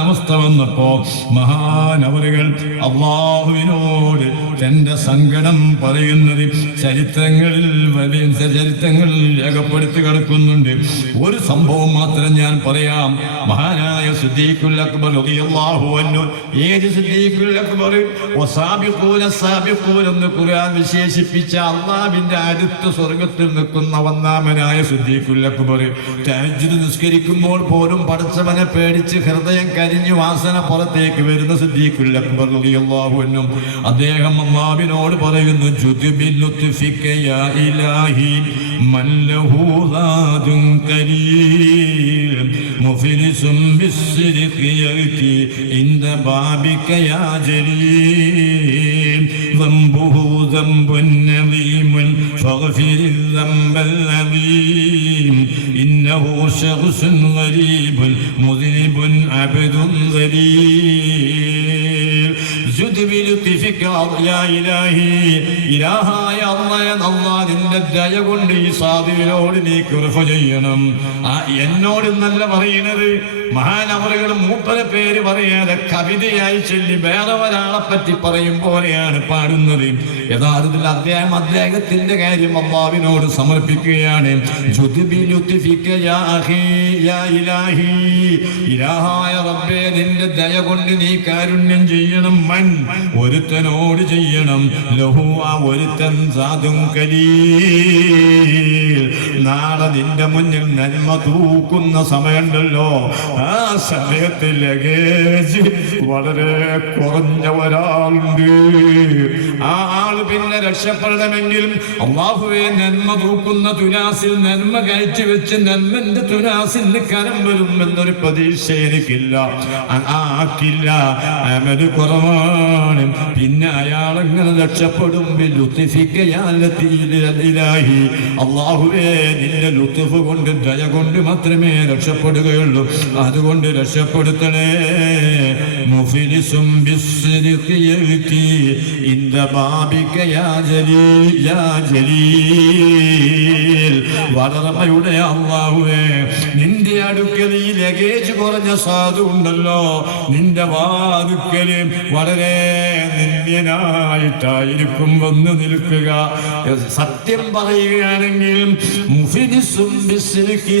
അവസ്ഥ വന്നപ്പോ മഹാനവറുകൾ അള്ളാഹുവിനോട് തന്റെ സങ്കടം പറയുന്നത് ചരിത്രങ്ങളിൽ വലിയ ചരിത്രങ്ങളിൽ രേഖപ്പെടുത്തി കിടക്കുന്നുണ്ട്. ഒരു സംഭവം മാത്രം ഞാൻ പറയാം. മഹാനായ സിദ്ദീഖുൽ അക്ബർ സിദ്ദീഖുൽ അക്ബർ? ഖുർആൻ വിശേഷിപ്പിച്ച അള്ളാഹുവിന്റെ അടുത്ത് സ്വർഗത്തിൽ നിൽക്കുന്ന ഒന്നാമനായ സിദ്ദീഖുൽ അക്ബർ. തഹജ്ജുദ് നിസ്കരിക്കുമ്പോൾ പോലും പടച്ചവനെ പേടിച്ച് ഹൃദയം കരിഞ്ഞു വാസന പുറത്തേക്ക് വരുന്ന സിദ്ദീഖുൽ അക്ബർ റളിയല്ലാഹു അൻഹു അദ്ദേഹം അള്ളാഹുവിനോട് പറയുന്നു ജുദ്ബിൽ ലുത്ഫിക യാ ഇലാഹി മൻ ലഹു ذات كريم مفلس بالصدق يأتي عند بابك يا جليل ذنبه ذنب نظيم فاغفر الذنب العظيم إنه شخص غريب مذنب عبد ذليل ഇലാഹായ അള്ളയെ അള്ളാ നിന്റെ ദയ കൊണ്ട് ഈ സാധുവിനോട് നീ കൃപ ചെയ്യണം. ആ എന്നോട് നല്ല പറയണത് മഹാനവറുകൾ മൂപ്പര പേര് പറയാതെ കവിതയായി ചൊല്ലി വേറെ ഒരാളെ പറ്റി പറയും പോലെയാണ് പാടുന്നത്. യഥാർത്ഥത്തിൽ അദ്ദേഹം അദ്ദേഹത്തിന്റെ കാര്യം അമ്മാവിനോട് സമർപ്പിക്കുകയാണ്. നിന്റെ ദയ കൊണ്ട് നീ കാരുണ്യം ചെയ്യണം മൻ. ഒരുത്തനോട് ചെയ്യണം. ലഹു ആ ഒരുത്തൻ സാധും കലീൽ നാളെ നിന്റെ മുന്നിൽ നന്മ തൂക്കുന്ന സമയമുണ്ടല്ലോ. ആ സമയത്ത് ലഗേജ് വളരെ കുറഞ്ഞ ഒരാളുണ്ട്. ആ ആൾ പിന്നെ രക്ഷപ്പെടണമെങ്കിൽ അള്ളാഹുവെ നന്മ തൂക്കുന്ന തുനാസിൽ നന്മ കയറ്റി വെച്ച് നന്മന്റെ തുനാസിൽ കരം വരും എന്നൊരു പ്രതീക്ഷ എനിക്കില്ല. ആക്കില്ല. അമൽ കുറവാണ്. പിന്നെ അയാൾ എങ്ങനെ രക്ഷപ്പെടും? അള്ളാഹുവേ നിന്റെ ലുത്തുഫ് കൊണ്ട് ദയ കൊണ്ട് മാത്രമേ രക്ഷപ്പെടുകയുള്ളൂ. അതുകൊണ്ട് രക്ഷപ്പെടുത്തണേ. മുഫിലിസും ബാബിക അള്ളാഹുവേ നിന്റെ അടുക്കൽ ഈ ലഗേജ് കുറഞ്ഞ സാധു ഉണ്ടല്ലോ. നിന്റെ വാതുക്കൽ വളരെ നിന്ദ്യനായിട്ടായിരിക്കും വന്ന് നിൽക്കുക. സത്യം ബിസ്രിഖി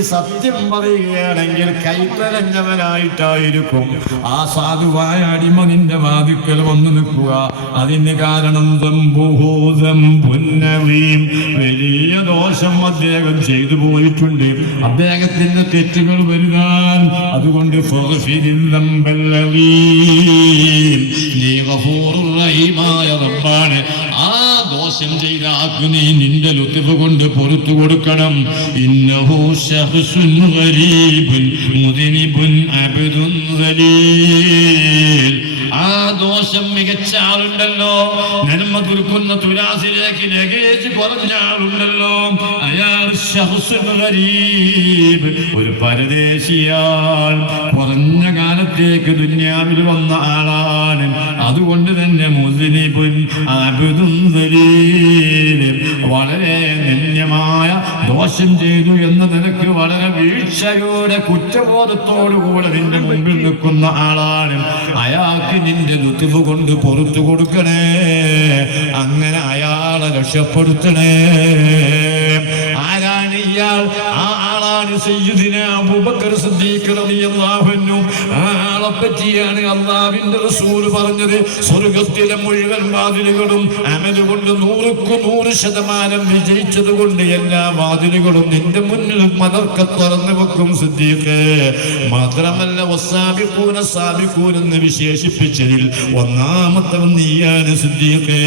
സത്യം പറയുകയാണെങ്കിൽ കൈത്തലഞ്ഞവനായിട്ടായിരിക്കും. ആ സാധുവായ അടിമ നിന്റെ വാതിക്കൽ വന്നു നിൽക്കുക. അതിന് കാരണം ദംബുഹൂദം പുന്നവീം വലിയ ദോഷം അദ്ദേഹം ചെയ്തു പോയിട്ടുണ്ട്. അദ്ദേഹത്തിന്റെ തെറ്റുകൾ വരുതാൻ അതുകൊണ്ട്. നീ ദോഷം ചെയ്ത അഗ്നി നീ നിന്റെ ലുത്തിഫ് കൊണ്ട് പൊറത്തു കൊടുക്കണം. ഇന്നഹു ശഹ്സുൻ ഗരീബുൻ മുദിനിബുൻ അബ്ദുൻ ആ ദോഷം മികച്ച ആളുണ്ടല്ലോ. നന്മ കുറുക്കുന്ന തുലാസിലേക്ക് ലഗേജ് കുറഞ്ഞ ആളുണ്ടല്ലോ. അയാൾ ഒരു പരദേശിയാൾ. കുറഞ്ഞ കാലത്തേക്ക് ദുന്യാവിൽ വന്ന ആളാണ്. അതുകൊണ്ട് തന്നെ മുസ്ലിബുൻ പൊൻ ദലീൽ വളരെ നിന്യമായ ദോഷം ചെയ്തു എന്ന് നിനക്ക് വളരെ വീഴ്ചയുടെ കുറ്റബോധത്തോടുകൂടെ നിന്റെ മുമ്പിൽ നിൽക്കുന്ന ആളാണ്. അയാൾക്ക് നിന്റെ ഋതുവ് കൊണ്ട് പുറത്തു കൊടുക്കണേ. അങ്ങനെ അയാളെ രക്ഷപ്പെടുത്തണേ. ആരാണ് ഇയാൾ? ആ സയ്യിദിന അബൂബക്കർ സിദ്ദീഖ് റളിയല്ലാഹു അൻഹു. ആളെ പറ്റിയാണ് അള്ളാഹുവിന്റെ റസൂൽ പറഞ്ഞത്. സ്വർഗത്തിലെ മുഴുവൻ വാതിലുകളും അമൽ കൊണ്ട് നൂറുക്കു നൂറ് ശതമാനം വിജയിച്ചത് കൊണ്ട് എല്ലാ വാതിലുകളും നിന്റെ മുന്നിൽ മലർക്ക തുറന്നു വെക്കും സിദ്ദീഖ്. മാത്രമല്ല വസാബിഖൂന സാബിഖൂൻ എന്ന് വിശേഷിപ്പിച്ചതിൽ ഒന്നാമത്തെ നീയാണ് സിദ്ദീഖ്.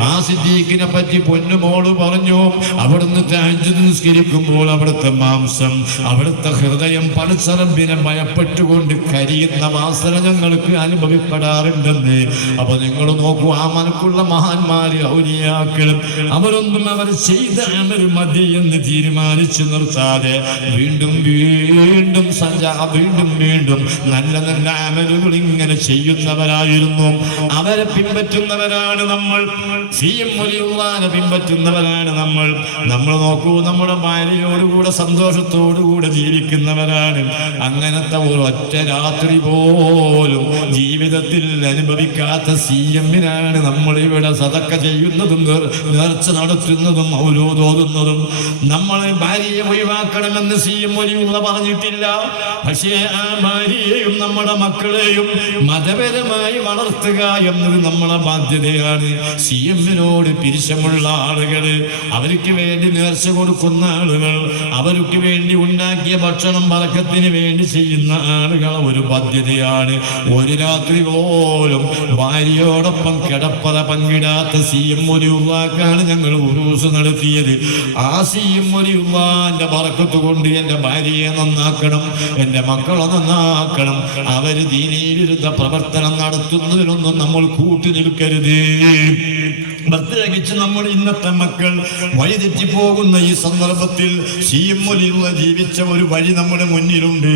ആ സിദ്ദീഖിനെ പറ്റി പൊന്നുമോൾ പറഞ്ഞു. അവിടുന്ന് തഹജ്ജുദ് നിസ്കരിക്കുമ്പോൾ അവിടുത്തെ മാംസം അവിടുത്തെ ഹൃദയം പടച്ചറമ്പിനെ ഭയപ്പെട്ടുകൊണ്ട് കരിയുന്ന വാസന ഞങ്ങൾക്ക് അനുഭവപ്പെടാറുണ്ടെന്ന്. അപ്പൊ നിങ്ങൾ നോക്കൂ ആ മനക്കുള്ള മഹാന്മാര് ഔലിയാക്കളും അവരൊന്നും അവർ ചെയ്ത അമർ മതി എന്ന് തീരുമാനിച്ചു നിർത്താതെ വീണ്ടും വീണ്ടും സഞ്ചാ വീണ്ടും വീണ്ടും നല്ല നല്ല അമലുകൾ ഇങ്ങനെ ചെയ്യുന്നവരായിരുന്നു. അവരെ പിൻപറ്റുന്നവരാണ് നമ്മൾ. സി എം പിൻപറ്റുന്നവരാണ് നമ്മൾ. നമ്മൾ നോക്കൂ നമ്മുടെ ഭാര്യയോടുകൂടെ സന്തോഷത്തോടെ സന്തോഷത്തോടുകൂടെ ജീവിക്കുന്നവരാണ്. അങ്ങനത്തെ ഒരു ഒറ്റ രാത്രി പോലും ജീവിതത്തിൽ അനുഭവിക്കാത്ത സി എമ്മിനാണ് നമ്മളിവിടെ സതക്ക ചെയ്യുന്നതും നേർ- നേർച്ച നടത്തുന്നതും ഔലോതോതുന്നതും നമ്മളെ ഭാര്യയെ ഒഴിവാക്കണമെന്ന് സി എം ഒലിയുള്ള പറഞ്ഞിട്ടില്ല. പക്ഷേ ആ ഭാര്യയെയും നമ്മുടെ മക്കളെയും മതപരമായി വളർത്തുക എന്നത് നമ്മളെ ബാധ്യതയാണ്. സി എമ്മിനോട് പിരിശമുള്ള ആളുകൾ അവർക്ക് വേണ്ടി നേർച്ച കൊടുക്കുന്ന ആളുകൾ അവർക്ക് വേണ്ടി ഉണ്ടാക്കിയ ഭക്ഷണം പറക്കത്തിന് വേണ്ടി ചെയ്യുന്ന ആളുകൾ ഒരു പദ്ധതിയാണ്. ഒരു രാത്രി പോലും ഭാര്യയോടൊപ്പം കിടപ്പറ പങ്കിടാത്ത സി എം ഒലിയുള്ളാക്കാണ് ഞങ്ങൾ ഉറൂസ് നടത്തിയത്. ആ സി എം ഒലിയുള്ളാന്റെ പറക്കത്ത് കൊണ്ട് എന്റെ ഭാര്യയെ നന്നാക്കണം എന്റെ മക്കളെ നന്നാക്കണം. അവർ ദീനീവിരുദ്ധ പ്രവർത്തനം നടത്തുന്നതിനൊന്നും നമ്മൾ കൂട്ടി നിൽക്കരുത്. പ്രത്യേകിച്ച് നമ്മൾ ഇന്നത്തെ മക്കൾ വഴിതെറ്റി പോകുന്ന ഈ സന്ദർഭത്തിൽ സി എം ജീവിച്ച ഒരു വഴി നമ്മുടെ മുന്നിലുണ്ട്.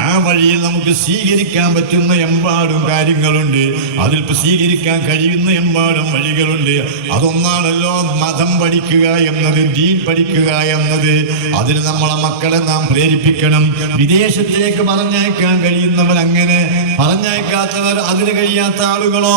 ആ വഴിയിൽ നമുക്ക് സ്വീകരിക്കാൻ പറ്റുന്ന എമ്പാടും കാര്യങ്ങളുണ്ട്. അതിൽ സ്വീകരിക്കാൻ കഴിയുന്ന എമ്പാടും വഴികളുണ്ട്. അതൊന്നാണല്ലോ മതം പഠിക്കുക എന്നത് ദീൻ പഠിക്കുക എന്നത്. അതിന് നമ്മളെ മക്കളെ നാം പ്രേരിപ്പിക്കണം. വിദേശത്തേക്ക് പറഞ്ഞയക്കാൻ കഴിയുന്നവർ അങ്ങനെ പറഞ്ഞയക്കാത്തവർ അതിന് കഴിയാത്ത ആളുകളോ?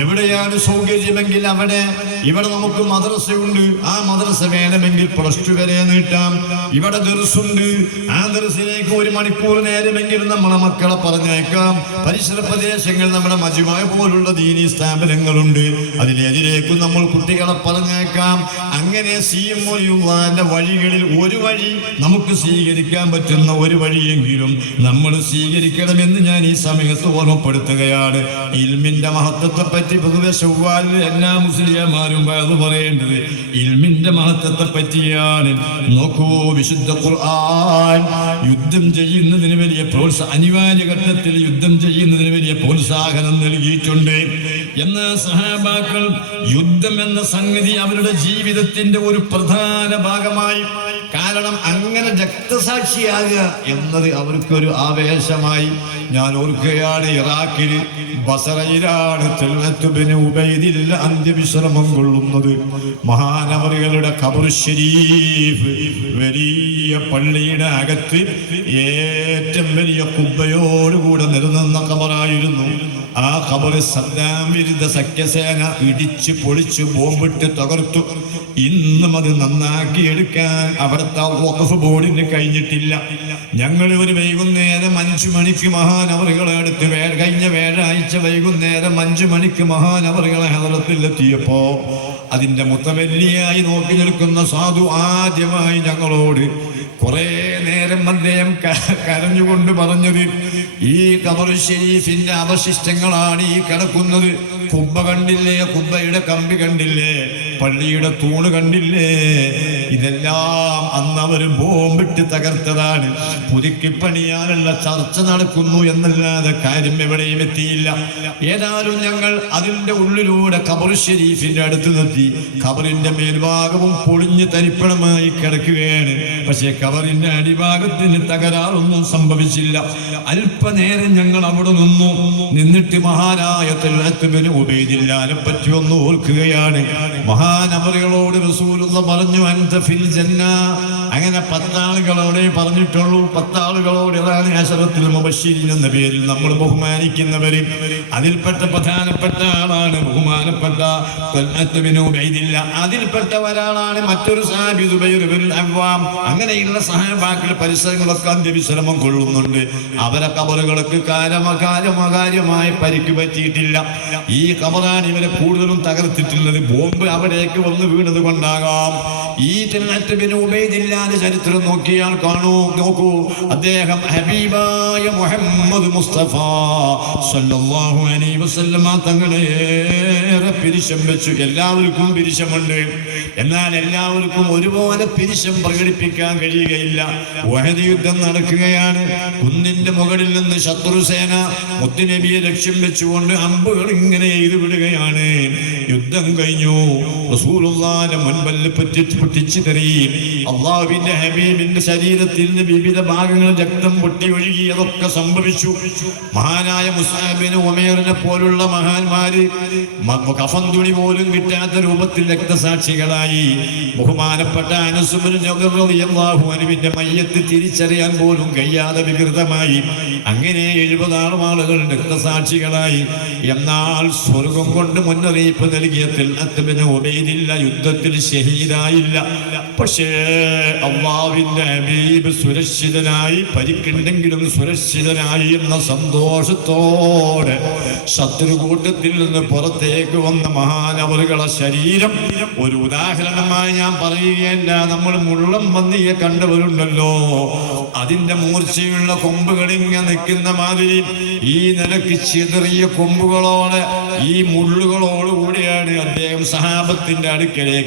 എവിടെയാണ് സൗകര്യമെങ്കിൽ അവിടെ ഇവിടെ നമുക്ക് മദ്രസയുണ്ട്. ആ മദ്രസ വേണമെങ്കിൽ പ്ലസ് ടു വരെ നീട്ടാം. ഇവിടെ ദർസുണ്ട്. ആ ദർസിലേക്ക് ഒരു മണിക്കൂർ നേരമെങ്കിലും നമ്മളെ മക്കളെ പറഞ്ഞേക്കാം പരിസര പ്രദേശങ്ങൾ നമ്മുടെ മജുമായ പോലുള്ള ദീനി സ്ഥാപനങ്ങളുണ്ട്. അതിലേതിലേക്കും നമ്മൾ കുട്ടികളെ പറഞ്ഞേക്കാം അങ്ങനെ സി എം ഒയുടെ വഴികളിൽ ഒരു വഴി നമുക്ക് സ്വീകരിക്കാൻ പറ്റുന്ന ഒരു വഴിയെങ്കിലും നമ്മൾ സ്വീകരിക്കണമെന്ന് ഞാൻ ഈ സമയത്ത് ഓർമ്മപ്പെടുത്തുകയാണ്. ഇൽമിന്റെ മഹത്വത്തെ പറ്റി പൊതുവെ ചൊവ്വാലിൽ എല്ലാ മുസ്ലിംമാരും അത് പറയേണ്ടത് ഇൽമിന്റെ മഹത്വത്തെ പറ്റിയാണ്. നോക്കൂ വിശുദ്ധ ഖുർആൻ യുദ്ധം ചെയ്യുന്നതിന് വലിയ പ്രോത്സാഹ അനിവാര്യ ഘട്ടത്തിൽ യുദ്ധം ചെയ്യുന്നതിന് വലിയ പ്രോത്സാഹനം നൽകിയിട്ടുണ്ട്. എന്ന സഹാബാക്കൾ യുദ്ധം എന്ന സംഗതി അവരുടെ ജീവിതത്തിന്റെ ഒരു പ്രധാന ഭാഗമായി കാരണം അങ്ങനെ രക്തസാക്ഷിയാകുക എന്നത് അവർക്കൊരു ആവേശമായി. ഞാൻ ഓർക്കുകയാണ് ഇറാഖിൽ ബസറയിലാണ് തെൽവത്തുബിന് ഉബൈദിൽ അന്ത്യവിശ്രമം കൊള്ളുന്നത്. മഹാനവറികളുടെ ഖബർ ഷരീഫ് വലിയ പള്ളിയുടെ അകത്ത് ഏറ്റവും വലിയ കുബ്ബയോടുകൂടെ നിലനിന്ന ഖബറായിരുന്നു ആ ഖബർ സദ്ദാം വിരുദ്ധ സഖ്യസേന ഇടിച്ച് പൊളിച്ച് ബോംബിട്ട് തകർത്തു. ഇന്നും അത് നന്നാക്കി എടുക്കാൻ അവിടുത്തെ വഖഫ് ബോർഡിന് കഴിഞ്ഞിട്ടില്ല. ഞങ്ങൾ ഒരു വൈകുന്നേരം അഞ്ചു മണിക്ക് മഹാനവറുകളെ എടുത്ത് വേ കഴിഞ്ഞ വ്യാഴാഴ്ച വൈകുന്നേരം അഞ്ചു മണിക്ക് മഹാനവറുകളെ ഹദറത്തിലെത്തിയപ്പോ അതിന്റെ മുത്തവല്ലിയായി നോക്കി നിൽക്കുന്ന സാധു ആദ്യമായി ഞങ്ങളോട് കുറെ നേരം അദ്ദേഹം കരഞ്ഞുകൊണ്ട് പറഞ്ഞത് ഈ കബർ ഷെരീഫിന്റെ അവശിഷ്ടങ്ങളാണ് ഈ കിടക്കുന്നത്. കുബ്ബ കണ്ടില്ലേ? കുബ്ബയുടെ കമ്പി കണ്ടില്ലേ? പള്ളിയുടെ തൂണ് കണ്ടില്ലേ? ഇതെല്ലാം അന്ന് അവർ ബോംബിട്ട് തകർത്തതാണ്. പുതുക്കി പണിയാനുള്ള ചർച്ച നടക്കുന്നു എന്നല്ലാതെ കാര്യം എവിടെയും എത്തിയില്ല. ഏതായാലും ഞങ്ങൾ അതിന്റെ ഉള്ളിലൂടെ ഖബർ ഷെരീഫിന്റെ അടുത്ത് നിർത്തി ഖബറിന്റെ മേൽഭാഗവും പൊളിഞ്ഞ് തരിപ്പണമായി കിടക്കുകയാണ്. പക്ഷേ ഖബറിന്റെ അടിഭാഗത്തിന് തകരാറൊന്നും സംഭവിച്ചില്ല. അല്പനേരം ഞങ്ങൾ അവിടെ നിന്നു. നിന്നിട്ട് തെല്ലത്തുബിന് ഉപയോഗില്ലാനെ പറ്റി ഒന്ന് ഓർക്കുകയാണ്. മഹാനവറികളോട് റസൂലുള്ള പറഞ്ഞു അൻത ഫിൽ ജന്ന അങ്ങനെ പത്താളുകളോടെ പറഞ്ഞിട്ടുള്ളൂ. പത്താളുകളോട് ഏതാണ് അശറത്തിൽ മുബശ്ശേരി എന്ന പേരിൽ നമ്മൾ ബഹുമാനിക്കുന്നവര് അതിൽപ്പെട്ട പ്രധാനപ്പെട്ട ആളാണ് ബഹുമാനപ്പെട്ട അതിൽപ്പെട്ട ഒരാളാണ് മറ്റൊരു സാബി അവ്വാം. അങ്ങനെയുള്ള സഹാബാക്കൾ പരിസരങ്ങളൊക്കെ അന്ത്യവിശ്രമം കൊള്ളുന്നുണ്ട്. അവരെ കബറുകൾക്ക് കാലമകാലമകാര്യമായി പരിക്ക് പറ്റിയിട്ടില്ല. ഈ കബറാണ് ഇവരെ കൂടുതലും തകർത്തിട്ടുള്ളത് ബോംബ് അവിടേക്ക് വന്ന് വീണത് കൊണ്ടാകാം. ഈ തിരുനറ്റബിന് ബിൻ ചരിത്രം നോക്കിയാൽ കാണൂ. നോക്കൂ. അദ്ദേഹം ഹബീബായ മുഹമ്മദ് മുസ്തഫ സല്ലല്ലാഹു അലൈഹി വസല്ലമ തങ്ങളെ ഏറെ പിരിശം വെച്ചു. എല്ലാവർക്കും പിരിശമുണ്ട്. എന്നാൽ എല്ലാവർക്കും ഒരുപോലെ പിരിശം പ്രകടിപ്പിക്കാൻ കഴിയുകയില്ല. വഹദ് യുദ്ധം നടക്കുകയാണ്. കുന്നിന്റെ മുകളിൽ നിന്ന് ശത്രുസേന മുത്തുനബിയെ ലക്ഷ്യം വെച്ചുകൊണ്ട് അമ്പുകൾ ഇങ്ങനെ എഴുതി വിടുകയാണ്. യുദ്ധം കഴിഞ്ഞു. റസൂലുള്ളാന്റെ മുൻപല്ല് പൊറ്റിച്ച് പൊട്ടിച്ചു തെറിയും അള്ളാഹുവിന്റെ ഹബീബിന്റെ ശരീരത്തിൽ നിന്ന് വിവിധ ഭാഗങ്ങൾ രക്തം പൊട്ടി ഒഴുകി അതൊക്കെ സംഭവിച്ചു. മഹാനായ മുസാബിന് ഉമേറിനെ പോലുള്ള മഹാന്മാര് കഫൻ തുണി പോലും കിട്ടാത്ത രൂപത്തിൽ രക്തസാക്ഷികളായി. ശഹീദായി ബഹുമാനപ്പെട്ട അനുസുബിന്റെ മയ്യത്ത് തിരിച്ചറിയാൻ പോലും കഴിയാതെ വികൃതമായി. അങ്ങനെ എഴുപതാറും ആളുകൾ രക്തസാക്ഷികളായി. എന്നാൽ സ്വർഗം കൊണ്ട് മുന്നറിയിപ്പ് നൽകിയ തില്ലത്തിന് ഒബൈദില്ല യുദ്ധത്തിൽ ഷഹീദായില്ല. പക്ഷേ അള്ളാവിന്റെ ഹബീബ് സുരക്ഷിതനായി പരിക്കുണ്ടെങ്കിലും സുരക്ഷിതനായി എന്ന സന്തോഷത്തോടെ ശത്രുകൂട്ടത്തിൽ നിന്ന് പുറത്തേക്ക് വന്ന മഹാനവറുകളെ ശരീരം ഒരു ഉദാഹരണമായി ഞാൻ പറയുകയല്ല നമ്മൾ മുള്ളം പന്നിയെ കണ്ടവരുണ്ടല്ലോ. അതിന്റെ മൂർച്ചയുള്ള കൊമ്പുകൾ ഇങ്ങനെ നിൽക്കുന്ന മാതിരി ഈ നിലയ്ക്ക് ചെതറിയ കൊമ്പുകളോടെ ഈ മുള്ളുകളോടുകൂടിയാണ് അദ്ദേഹം സഹാബത്തിന്റെ അടുക്കലേക്ക്